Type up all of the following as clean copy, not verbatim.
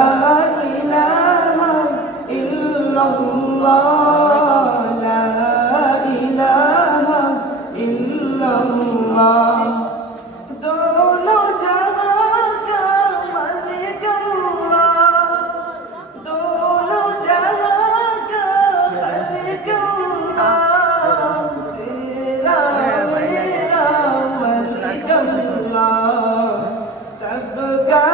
ইলাহা ইল্লাল্লাহ লা ইলাহা ইল্লাল্লাহ दोनों जहां का मालिक अल्लाह दोनों जहां का खालिक अल्लाह तेरा मेरा मालिक अल्लाह सबका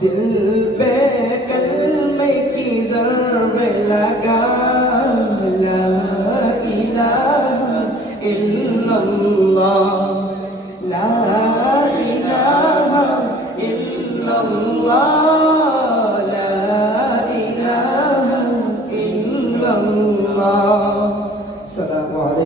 दिल पे कलमे की ज़रब लगा ला इलाहा इल्लल्लाह